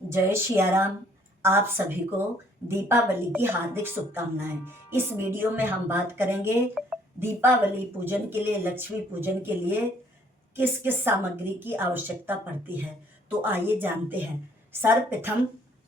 जय सियाराम। आप सभी को दीपावली की हार्दिक शुभकामनाएं। इस वीडियो में हम बात करेंगे दीपावली पूजन के लिए, लक्ष्मी पूजन के लिए किस किस सामग्री की आवश्यकता पड़ती है। तो आइए जानते हैं। सर्वप्रथम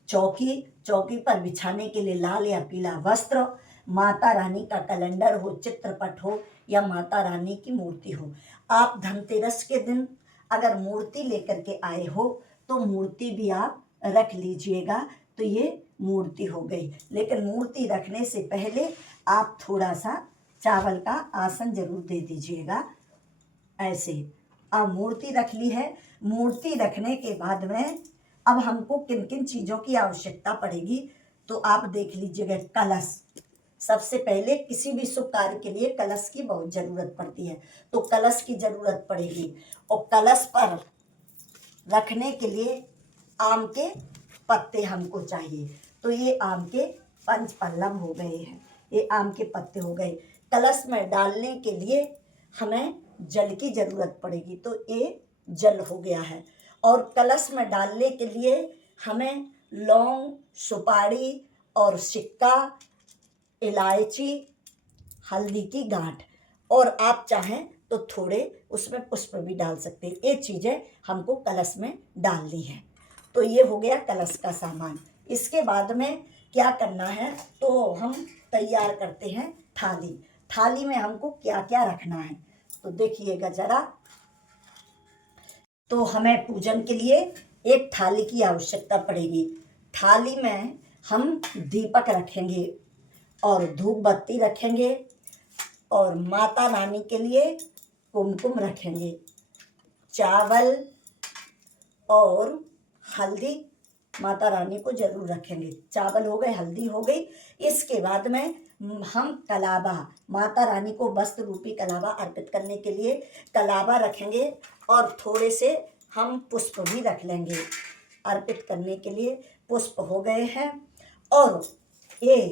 चौकी पर बिछाने के लिए लाल या पीला वस्त्र, माता रानी का कैलेंडर हो, चित्रपट हो या माता रानी की मूर्ति हो। आप धनतेरस के दिन अगर मूर्ति लेकर के आए हो तो मूर्ति भी आप रख लीजिएगा। तो ये मूर्ति हो गई, लेकिन मूर्ति रखने से पहले आप थोड़ा सा चावल का आसन जरूर दे दीजिएगा। ऐसे अब मूर्ति रख ली है। मूर्ति रखने के बाद में अब हमको किन किन चीज़ों की आवश्यकता पड़ेगी तो आप देख लीजिएगा। कलश, सबसे पहले किसी भी शुभ कार्य के लिए कलश की बहुत ज़रूरत पड़ती है, तो कलश की ज़रूरत पड़ेगी। और कलश पर रखने के लिए आम के पत्ते हमको चाहिए। तो ये आम के 5 पल्लव हो गए हैं, ये आम के पत्ते हो गए। कलश में डालने के लिए हमें जल की ज़रूरत पड़ेगी, तो ये जल हो गया है। और कलश में डालने के लिए हमें लौंग, सुपारी और सिक्का, इलायची, हल्दी की गांठ, और आप चाहें तो थोड़े उसमें पुष्प भी डाल सकते हैं। ये चीज़ें हमको कलश में डालनी है। तो ये हो गया कलश का सामान। इसके बाद में क्या करना है, तो हम तैयार करते हैं थाली। थाली में हमको क्या क्या रखना है तो देखिएगा ज़रा। तो हमें पूजन के लिए एक थाली की आवश्यकता पड़ेगी। थाली में हम दीपक रखेंगे और धूप बत्ती रखेंगे और माता रानी के लिए कुमकुम रखेंगे, चावल और हल्दी माता रानी को जरूर रखेंगे। चावल हो गए, हल्दी हो गई। इसके बाद में हम कलावा, माता रानी को वस्त्र रूपी कलावा अर्पित करने के लिए कलावा रखेंगे और थोड़े से हम पुष्प भी रख लेंगे अर्पित करने के लिए। पुष्प हो गए हैं। और ये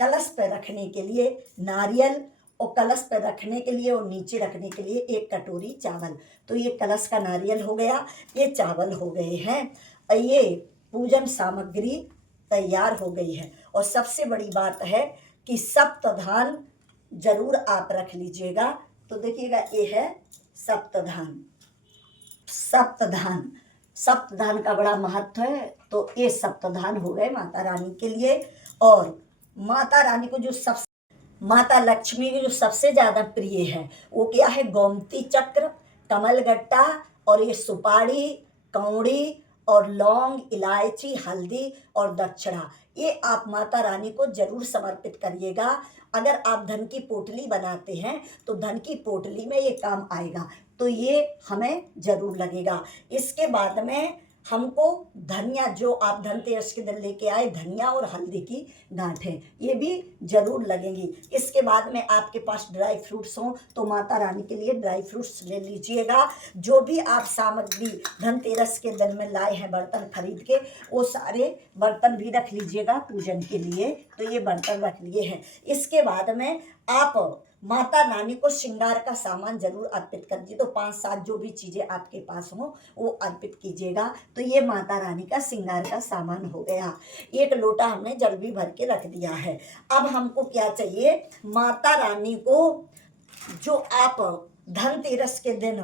कलश पर रखने के लिए नारियल, और कलश पर रखने के लिए और नीचे रखने के लिए एक कटोरी चावल। तो ये कलश का नारियल हो गया, ये चावल हो गए हैं, और ये पूजन सामग्री तैयार हो गई है। और सबसे बड़ी बात है कि सप्तधान जरूर आप रख लीजिएगा। तो देखिएगा ये है सप्तधान। सप्तधान, सप्तधान का बड़ा महत्व है। तो ये सप्तधान हो गए माता रानी के लिए। और माता रानी को जो सब, माता लक्ष्मी की जो सबसे ज्यादा प्रिय है वो क्या है, गोमती चक्र, कमलगट्टा और ये सुपारी, कौड़ी और लौंग, इलायची, हल्दी और दक्षिणा। ये आप माता रानी को जरूर समर्पित करिएगा। अगर आप धन की पोटली बनाते हैं तो धन की पोटली में ये काम आएगा, तो ये हमें जरूर लगेगा। इसके बाद में हमको धनिया, जो आप धनतेरस के दिन लेके आए, धनिया और हल्दी की गांठें, ये भी जरूर लगेंगी। इसके बाद में आपके पास ड्राई फ्रूट्स हों तो माता रानी के लिए ड्राई फ्रूट्स ले लीजिएगा। जो भी आप सामग्री धनतेरस के दिन में लाए हैं बर्तन खरीद के, वो सारे बर्तन भी रख लीजिएगा पूजन के लिए। तो ये बर्तन रख लिए हैं। इसके बाद में आप माता रानी को श्रृंगार का सामान जरूर अर्पित कर दीजिए। तो 5-7 जो भी चीज़ें आपके पास हो वो अर्पित कीजिएगा। तो ये माता रानी का श्रृंगार का सामान हो गया। एक लोटा हमने जल भी भर के रख दिया है। अब हमको क्या चाहिए, माता रानी को जो आप धनतेरस के दिन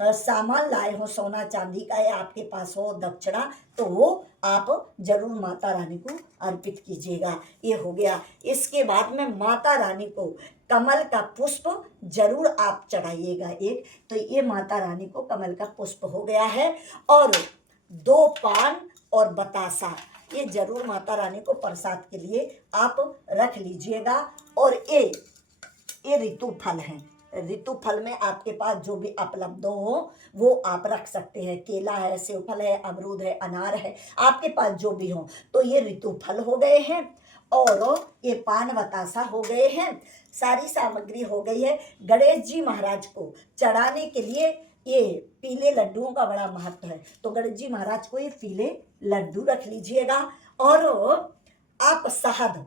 सामान लाए हो, सोना चांदी का या आपके पास हो दक्षिणा, तो वो आप जरूर माता रानी को अर्पित कीजिएगा। ये हो गया। इसके बाद में माता रानी को कमल का पुष्प जरूर आप चढ़ाइएगा एक। तो ये माता रानी को कमल का पुष्प हो गया है। और 2 पान और बतासा, ये जरूर माता रानी को प्रसाद के लिए आप रख लीजिएगा। और ये ऋतु फल हैं। ऋतु फल में आपके पास जो भी उपलब्ध हो वो आप रख सकते हैं। केला है, सेब फल है, अमरूद है, अनार है, आपके पास जो भी हो। तो ये ऋतु फल हो गए हैं और ये पान बतासा हो गए हैं। सारी सामग्री हो गई है। गणेश जी महाराज को चढ़ाने के लिए ये पीले लड्डुओं का बड़ा महत्व है। तो गणेश जी महाराज को ये पीले लड्डू रख लीजिएगा। और आप शहद,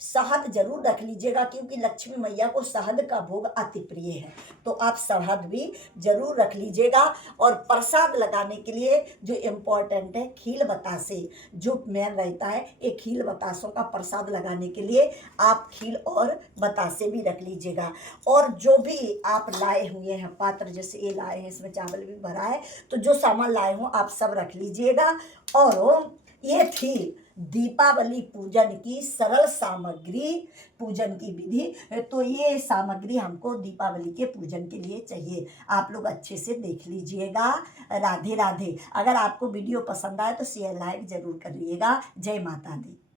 शहद जरूर रख लीजिएगा, क्योंकि लक्ष्मी मैया को शहद का भोग अति प्रिय है, तो आप शहद भी जरूर रख लीजिएगा। और प्रसाद लगाने के लिए जो इम्पोर्टेंट है खील बतासे, जो मेन रहता है, ये खील बतासों का प्रसाद लगाने के लिए आप खील और बतासे भी रख लीजिएगा। और जो भी आप लाए हुए हैं पात्र, जैसे ये लाए हैं, इसमें चावल भी भरा है, तो जो सामान लाए हो आप सब रख लीजिएगा। और ये थी दीपावली पूजन की सरल सामग्री, पूजन की विधि। तो ये सामग्री हमको दीपावली के पूजन के लिए चाहिए, आप लोग अच्छे से देख लीजिएगा। राधे राधे। अगर आपको वीडियो पसंद आए तो शेयर लाइक जरूर करिएगा। जय माता दी।